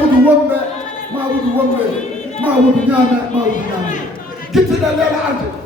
wudu wonbe ma wudu wonbe ma wudu nyame ma wudu nyame kitti da lela ante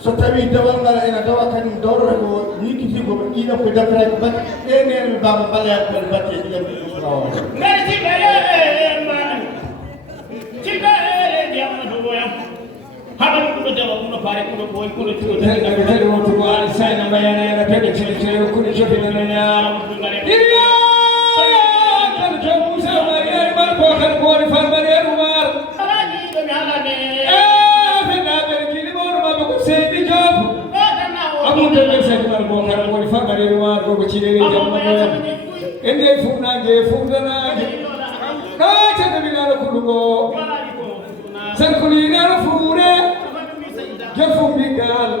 so tawi dawal ngal ena dawa kañum dawrata ko yikiti ko ɗiɗo ko defraki bat enen baba balaya ko batte ɗiɗo merci cikka ndiyamno to boyam haɗa ɗuɗo dewa ɗum no paare ɗuɗo boy kono cuɗo tadi wonto ko ali sayna mbayana ena peɗe cele cele kono jofina ñaama kan to moussa mariani man ko kan ko woni farmane rumar Seydi Diop amul demel Seydi Mar bo kan woni famare ruwar ko cinere jamma ende funange fundanage ka tande minala kulugo san kulinala fure jofu bigal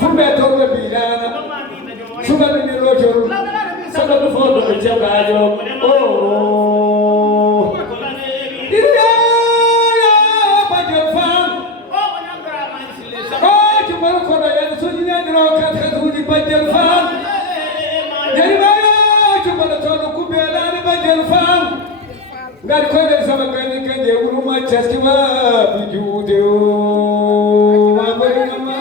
fumbe to be bilana subabe ni rojoru sababu fodo be jabajo ngal ko de sama gani kanje uruma chaskiwa bijude wa bari mama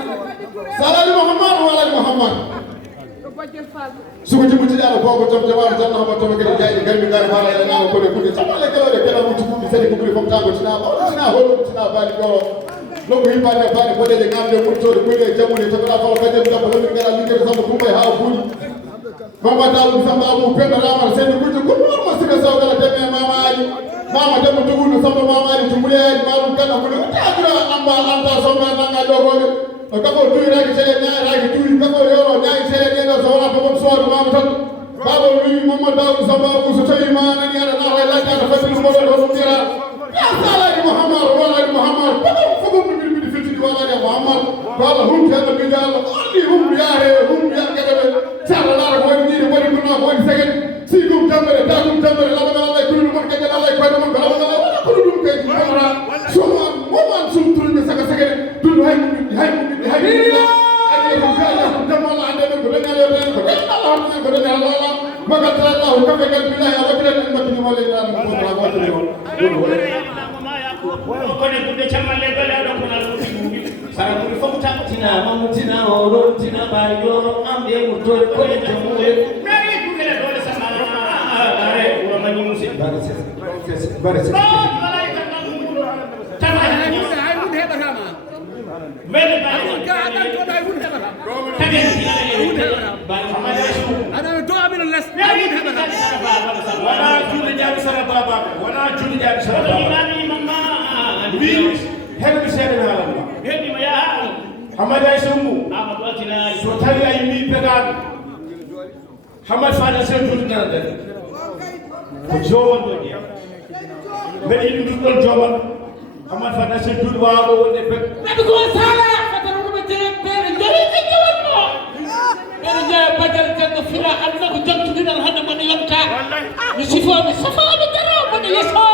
salali muhammad wala muhammad suko jimuti dara ko to jama'a tan na to ngel jaay ngal mi dara fara na ko de kudi tamale ko de kala mutu bi sali ko buri fam tango tina ba tina holo tina bali ko logo hipa ne bali ko de ngamde ko to de ko de jamuni to la fala ka de ko de ngala li ke sama ko bay ha buri mama dalu sama bu penda rama sen ko to ko ma sika saw gala de mama ali mama de mo tugu sama mama ali tumule ali marum kana ko de ta amba anta so ma nga dogo kako tuyi ragi sele ñaay ragi tuyi kako yoro ñaay sele de no sawra ko so mama tan babo wi mama daw samba ko so tayi ma nani ala na ray la ta fa ci mo do dira ya sala muhammad wala muhammad ko mi fiti wala ya muhammad wala hum ta bi dal ali hum ya he hum ya kadabe sala la ko ni ni bari ko na ko segen si gum tamere ta gum tamere la ma la ko lu mo ke la la ko mo ko la ko lu ke mara so mo man sum tur ni saka segen dul hay hay Hamad Fada sen tudna de ko jowan do dia beli dum don jowan Hamad Fada sen tud waalo wonde be nabi ko sala fataro ko jere bere jeri ci jowan mo bere je badal tan fira anna ko jantu dal hada man yonta ni sifo mi safa mi daro man yeso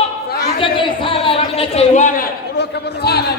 ni jage sala ni dacce wala sala